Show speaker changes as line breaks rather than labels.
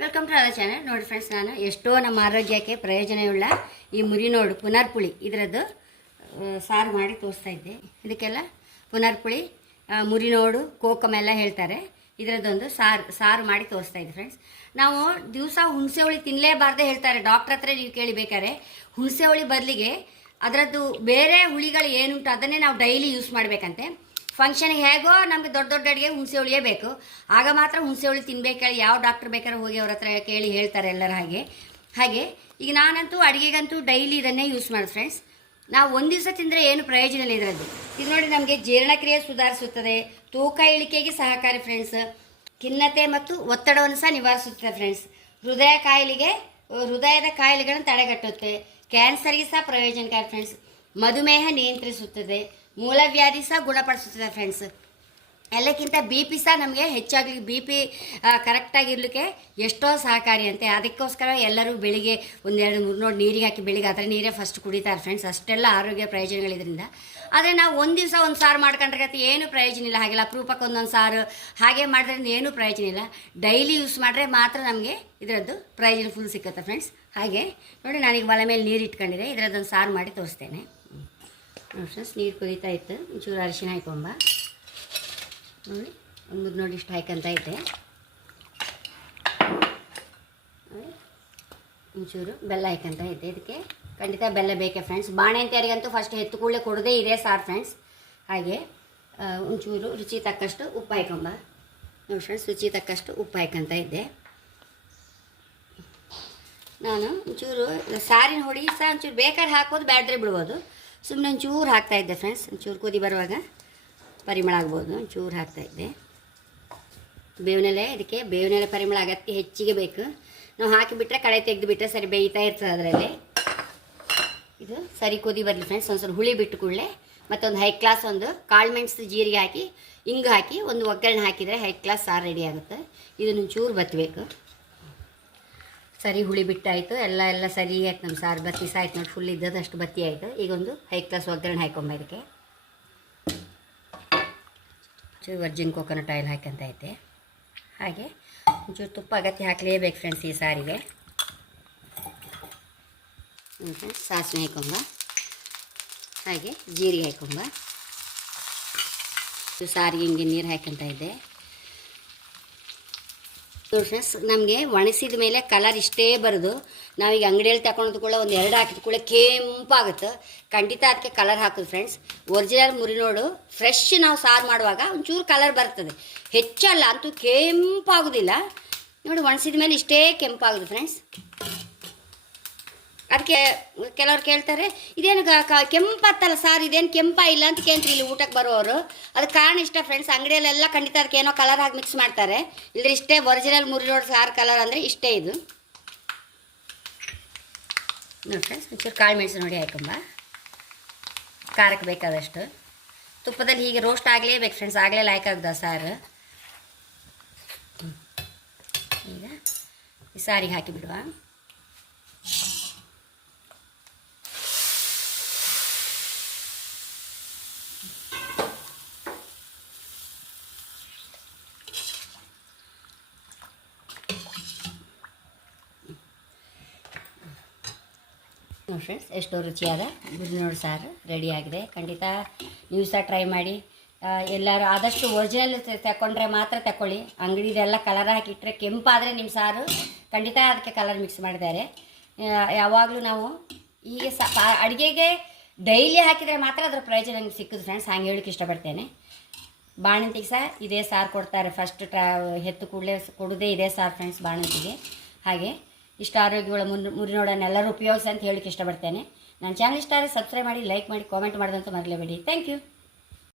Welcome to our channel ನೋಡಿ friends ನಾನು ಎಷ್ಟೋ ನಮ್ಮ ಆರೋಗ್ಯಕ್ಕೆ ಪ್ರಯೋಜನವುಳ್ಳ ಈ ಮುರಿನೋಡು ಪುನರ್ಪುಳಿ. ಇದರದ್ದು ಸಾರು ಮಾಡಿ ತೋರಿಸ್ತಾ ಇದ್ದೆ. ಇದಕ್ಕೆಲ್ಲ ಪುನರ್ಪುಳಿ ಮುರಿ ಕೋಕಮ್ ಎಲ್ಲ ಹೇಳ್ತಾರೆ. ಇದರದ್ದೊಂದು ಸಾರು ಸಾರು ಮಾಡಿ ತೋರಿಸ್ತಾ ಇದ್ದೆ ಫ್ರೆಂಡ್ಸ್ ನಾವು ದಿವಸ ಹುಣಸೆ ಹುಳಿ ತಿನ್ನಲೇಬಾರ್ದೆ ಹೇಳ್ತಾರೆ. ಡಾಕ್ಟ್ರ್ ಹತ್ರ ನೀವು ಕೇಳಿಬೇಕಾರೆ ಹುಣಸೆ ಹುಳಿ ಬದಲಿಗೆ ಅದರದ್ದು ಬೇರೆ ಹುಳಿಗಳು ಏನುಂಟು ಅದನ್ನೇ ನಾವು ಡೈಲಿ ಯೂಸ್ ಮಾಡಬೇಕಂತೆ. ಫಂಕ್ಷನ್ಗೆ ಹೇಗೋ ನಮಗೆ ದೊಡ್ಡ ದೊಡ್ಡ ಅಡುಗೆ ಹುಣಸೆ ಹುಳಿಯೇ ಬೇಕು. ಆಗ ಮಾತ್ರ ಹುಣಸೆ ಹುಳಿ ತಿನ್ಬೇಕು ಹೇಳಿ ಯಾವ ಡಾಕ್ಟರ್ ಬೇಕಾದ್ರೆ ಹೋಗಿ ಅವ್ರ ಹತ್ರ ಕೇಳಿ ಹೇಳ್ತಾರೆ ಎಲ್ಲರ ಹಾಗೆ. ಹಾಗೆ, ಈಗ ನಾನಂತೂ ಅಡುಗೆಗಂತೂ ಡೈಲಿ ಇದನ್ನೇ ಯೂಸ್ ಮಾಡೋದು ಫ್ರೆಂಡ್ಸ್ ನಾವು ಒಂದು ದಿವಸ ತಿಂದರೆ ಏನು ಪ್ರಯೋಜನ ಇಲ್ಲ ಇದರಲ್ಲಿ. ಇದು ನೋಡಿ ನಮಗೆ ಜೀರ್ಣಕ್ರಿಯೆ ಸುಧಾರಿಸುತ್ತದೆ, ತೂಕ ಇಳಿಕೆಗೆ ಸಹಕಾರಿ ಫ್ರೆಂಡ್ಸ್ ಖಿನ್ನತೆ ಮತ್ತು ಒತ್ತಡವನ್ನು ಸಹ ನಿವಾರಿಸುತ್ತದೆ ಫ್ರೆಂಡ್ಸ್ ಹೃದಯ ಕಾಯಿಲೆಗೆ, ಹೃದಯದ ಕಾಯಿಲೆಗಳನ್ನು ತಡೆಗಟ್ಟುತ್ತೆ. ಕ್ಯಾನ್ಸರ್ಗೆ ಸಹ ಪ್ರಯೋಜನಕಾರಿ ಫ್ರೆಂಡ್ಸ್ ಮಧುಮೇಹ ನಿಯಂತ್ರಿಸುತ್ತದೆ. ಮೂಲವ್ಯಾಧಿ ಸಹ ಗುಣಪಡಿಸುತ್ತದೆ ಫ್ರೆಂಡ್ಸ್ ಎಲ್ಲಕ್ಕಿಂತ ಬಿ ಪಿ ಸಹ ನಮಗೆ ಹೆಚ್ಚಾಗಲಿ ಬಿ ಪಿ ಕರೆಕ್ಟಾಗಿರ್ಲಿಕ್ಕೆ ಎಷ್ಟೋ ಸಹಕಾರಿ ಅಂತೆ. ಅದಕ್ಕೋಸ್ಕರ ಎಲ್ಲರೂ ಬೆಳಿಗ್ಗೆ ಒಂದೆರಡು ಮೂರು ನೋಡಿ ನೀರಿಗೆ ಹಾಕಿ ಬೆಳಿಗ್ಗೆ ಅದರ ನೀರೇ ಫಸ್ಟ್ ಕುಡಿತಾರೆ ಫ್ರೆಂಡ್ಸ್ ಅಷ್ಟೆಲ್ಲ ಆರೋಗ್ಯ ಪ್ರಯೋಜನಗಳಿದ್ರಿಂದ. ಆದರೆ ನಾವು ಒಂದು ದಿವಸ ಒಂದು ಸಾರು ಮಾಡ್ಕೊಂಡ್ರೆ ಏನು ಪ್ರಯೋಜನ ಇಲ್ಲ. ಹಾಗೆಲ್ಲ ಅಪರೂಪಕ್ಕೆ ಒಂದೊಂದು ಸಾರು ಹಾಗೆ ಮಾಡಿದ್ರಿಂದ ಏನೂ ಪ್ರಯೋಜನ ಇಲ್ಲ. ಡೈಲಿ ಯೂಸ್ ಮಾಡಿದ್ರೆ ಮಾತ್ರ ನಮಗೆ ಇದರದ್ದು ಪ್ರಯೋಜನ ಫುಲ್ ಸಿಕ್ಕುತ್ತೆ ಫ್ರೆಂಡ್ಸ್ ಹಾಗೆ ನೋಡಿ ನನಗೆ ಒಲೆ ಮೇಲೆ ನೀರು ಇಟ್ಕೊಂಡಿದ್ದೆ. ಇದರದ್ದೊಂದು ಸಾರು ಮಾಡಿ ತೋರಿಸ್ತೇನೆ. ಫ್ರೆಂಡ್ಸ್, ನೀರು ಕುದೀತಾ ಇತ್ತು. ಒಂಚೂರು ಅರಿಶಿನ ಹಾಕೊಂಬ ನೋಡಿ, ಒಂದು ನೋಡಿ ಇಷ್ಟು ಹಾಕಂತ ಐತೆ ಒಂಚೂರು ಬೆಲ್ಲ ಹಾಕಂತ ಐತೆ ಇದಕ್ಕೆ ಖಂಡಿತ ಬೆಲ್ಲ ಬೇಕೇ, ಫ್ರೆಂಡ್ಸ್. ಬಾಣಂತಿಯಾರಿಗಂತೂ ಫಸ್ಟ್ ಎತ್ತು ಕೂಡಲೇ ಕೊಡದೇ ಇದೆ ಸಾರ್, ಫ್ರೆಂಡ್ಸ್. ಹಾಗೆ ಒಂಚೂರು ರುಚಿ ತಕ್ಕಷ್ಟು ಉಪ್ಪು ಹಾಕೊಂಬ ನೋಡಿ ಫ್ರೆಂಡ್ಸ್, ರುಚಿ ತಕ್ಕಷ್ಟು ಉಪ್ಪು ಹಾಕಂತ ಇದ್ದೆ. ನಾನು ಒಂಚೂರು ಸಾರಿನ ಹುಡಿ ಸಹ ಒಂಚೂರು ಬೇಕಾದ್ರೆ ಹಾಕೋದು ಬ್ಯಾಡ್ರೆ ಬಿಡ್ಬೋದು. ಸುಮ್ಮನೆ ಒಂಚೂರು ಹಾಕ್ತಾಯಿದ್ದೆ ಫ್ರೆಂಡ್ಸ್ ಒಂಚೂರು ಕುದಿ ಬರುವಾಗ ಪರಿಮಳ ಆಗ್ಬೋದು. ಒಂಚೂರು ಹಾಕ್ತಾಯಿದ್ದೆ ಬೇವಿನೆಲೆ, ಇದಕ್ಕೆ ಬೇವಿನೆಲೆ ಪರಿಮಳ ಆಗತ್ತೆ ಹೆಚ್ಚಿಗೆ ಬೇಕು. ನಾವು ಹಾಕಿಬಿಟ್ರೆ ಕಳೆ ತೆಗೆದುಬಿಟ್ರೆ ಸರಿ ಬೇಯ್ತಾ ಇರ್ತದೆ ಅದರಲ್ಲಿ. ಇದು ಸರಿ ಕುದಿ ಬರಲಿ ಫ್ರೆಂಡ್ಸ್ ಒಂದು ಸ್ವಲ್ಪ ಹುಳಿ ಬಿಟ್ಟು ಕೂಡಲೇ ಮತ್ತೊಂದು ಹೈ ಕ್ಲಾಸ್ ಒಂದು ಕಾಳು ಮೆಣಸು ಜೀರಿಗೆ ಹಾಕಿ, ಹಿಂಗೆ ಹಾಕಿ ಒಂದು ಒಗ್ಗರಣೆ ಹಾಕಿದರೆ ಹೈ ಕ್ಲಾಸ್ ಸಾರು ರೆಡಿ ಆಗುತ್ತೆ. ಇದನ್ನು ಚೂರು ಬತ್ತಬೇಕು ಸರಿ ಹುಳಿ ಬಿಟ್ಟಾಯಿತು ಎಲ್ಲ ಎಲ್ಲ ಸರಿ ಆಯ್ತು ನಮ್ಮ ಸಾರು. ಬತ್ತಿ ಸಾಯ್ತು ನೋಡಿ ಫುಲ್ ಇದ್ದದ್ದು ಅಷ್ಟು ಬತ್ತಿ ಆಯಿತು. ಈಗ ಒಂದು ಹೈ ಕ್ಲಾಸ್ ಒಗ್ಗರಣೆ ಹಾಕೊಂಬ ಇದಕ್ಕೆ. ಚೂರು ವರ್ಜಿನ್ ಕೋಕೋನಟ್ ಆಯಿಲ್ ಹಾಕಂತ ಐತೆ. ಹಾಗೆ ಒಂಚೂರು ತುಪ್ಪ ಅಗತ್ಯ ಹಾಕಲೇಬೇಕು ಫ್ರೆಂಡ್ಸ್ ಈ ಸಾರಿಗೆ. ಸಾಸಿವೆ ಹಾಕೊಂಬ. ಹಾಗೆ ಜೀರಿಗೆ ಹಾಕೊಂಬ. ಸಾರಿಗೆ ಹಿಂಗೆ ನೀರು ಹಾಕಂತ ಇದ್ದೆ ನೋಡಿ ಫ್ರೆಂಡ್ಸ್ ನಮಗೆ ಒಣಸಿದ ಮೇಲೆ ಕಲರ್ ಇಷ್ಟೇ ಬರೋದು. ನಾವೀಗ ಅಂಗಡಿಯಲ್ಲಿ ತಗೊಂಡು ಕೂಡ ಒಂದು ಎರಡು ಹಾಕಿದ ಕೂಡ ಕೆಂಪಾಗುತ್ತೆ. ಖಂಡಿತ ಅದಕ್ಕೆ ಕಲರ್ ಹಾಕೋದು ಫ್ರೆಂಡ್ಸ್ ಒರಿಜಿನಲ್ ಮುರಿನೋಡು ಫ್ರೆಶ್ ನಾವು ಸಾರು ಮಾಡುವಾಗ ಒಂಚೂರು ಕಲರ್ ಬರ್ತದೆ. ಹೆಚ್ಚಲ್ಲ, ಅಂತೂ ಕೆಂಪಾಗೋದಿಲ್ಲ. ನೋಡಿ, ಒಣಸಿದ ಮೇಲೆ ಇಷ್ಟೇ ಕೆಂಪಾಗೋದು ಫ್ರೆಂಡ್ಸ್ ಅದಕ್ಕೆ ಕೆಲವ್ರು ಕೇಳ್ತಾರೆ, ಇದೇನು ಕೆಂಪತ್ತಲ್ಲ ಸಾರ್, ಇದೇನು ಕೆಂಪ ಇಲ್ಲ ಅಂತ ಕೇಳ್ತೀವಿ ಇಲ್ಲಿ ಊಟಕ್ಕೆ ಬರೋರು ಅದಕ್ಕೆ ಕಾರಣ ಇಷ್ಟ ಫ್ರೆಂಡ್ಸ್ ಅಂಗಡಿಯಲ್ಲೆಲ್ಲ ಖಂಡಿತ ಅದಕ್ಕೆ ಏನೋ ಕಲರ್ ಹಾಕಿ ಮಿಕ್ಸ್ ಮಾಡ್ತಾರೆ. ಇಲ್ಲದ್ರೆ ಇಷ್ಟೇ ಒರಿಜಿನಲ್ ಮುರಿಲೋಡ್ ಸಾರು ಕಲರ್ ಅಂದರೆ ಇಷ್ಟೇ ಇದು. ನೋಡಿ ಫ್ರೆಂಡ್ಸ್ ಒಂಚೂರು ಕಾಳು ಮೆಣಸು ನೋಡಿ ಹಾಕೊಂಬ ಖಾರಕ್ಕೆ ಬೇಕಾದಷ್ಟು. ತುಪ್ಪದಲ್ಲಿ ಹೀಗೆ ರೋಸ್ಟ್ ಆಗಲೇಬೇಕು ಫ್ರೆಂಡ್ಸ್ ಆಗಲೇ ಲೈಕ್ ಆಗ್ದ ಸಾರು. ಈಗ ಈ ಸಾರಿಗೆ ಹಾಕಿಬಿಡುವ ನೋಡಿ ಫ್ರೆಂಡ್ಸ್ ಎಷ್ಟೋ ರುಚಿಯಾದ ನೋಡಿ ಸಾರು ರೆಡಿಯಾಗಿದೆ ಖಂಡಿತ ನೀವು ಸಹ ಟ್ರೈ ಮಾಡಿ. ಎಲ್ಲರೂ ಆದಷ್ಟು ಒರಿಜಿನಲ್ ತಗೊಂಡ್ರೆ ಮಾತ್ರ ತಗೊಳ್ಳಿ ಅಂಗಡಿದೆಲ್ಲ ಕಲರ್ ಹಾಕಿಟ್ರೆ ಕೆಂಪಾದರೆ ನಿಮ್ಮ ಸಾರು. ಖಂಡಿತ ಅದಕ್ಕೆ ಕಲರ್ ಮಿಕ್ಸ್ ಮಾಡಿದ್ದಾರೆ. ಯಾವಾಗಲೂ ನಾವು ಈಗ ಅಡುಗೆಗೆ ಡೈಲಿ ಹಾಕಿದರೆ ಮಾತ್ರ ಅದರ ಪ್ರಯೋಜನ ನಿಮ್ಗೆ ಸಿಕ್ಕಿದ್ರು ಫ್ರೆಂಡ್ಸ್ ಹಾಗೆ ಹೇಳಕ್ಕೆ ಇಷ್ಟಪಡ್ತೇನೆ. ಬಾಣಂತಿಗೆ ಸಹ ಇದೇ ಸಾರು ಕೊಡ್ತಾರೆ. ಫಸ್ಟ್ ಟ್ರಾ ಹೆತ್ತು ಕೂಡಲೇ ಕೊಡೋದೇ ಇದೇ ಸಾರು ಫ್ರೆಂಡ್ಸ್ ಬಾಣಂತಿಗೆ. ಹಾಗೆ ಇಷ್ಟ ಆರೋಗ್ಯಗಳ ಮುನ್ ಎಲ್ಲರೂ ಉಪಯೋಗಿಸಿ ಅಂತ ಹೇಳಕ್ಕೆ ಇಷ್ಟಪಡ್ತೇನೆ. ನನ್ನ ಚಾನಲ್ ಇಷ್ಟ ಆದರೆ ಸಬ್ಸ್ಕ್ರೈಬ್ ಮಾಡಿ ಲೈಕ್ ಮಾಡಿ ಕಾಮೆಂಟ್ ಮಾಡಿದಂತ ಮರಲೇಬೇಡಿ. Thank you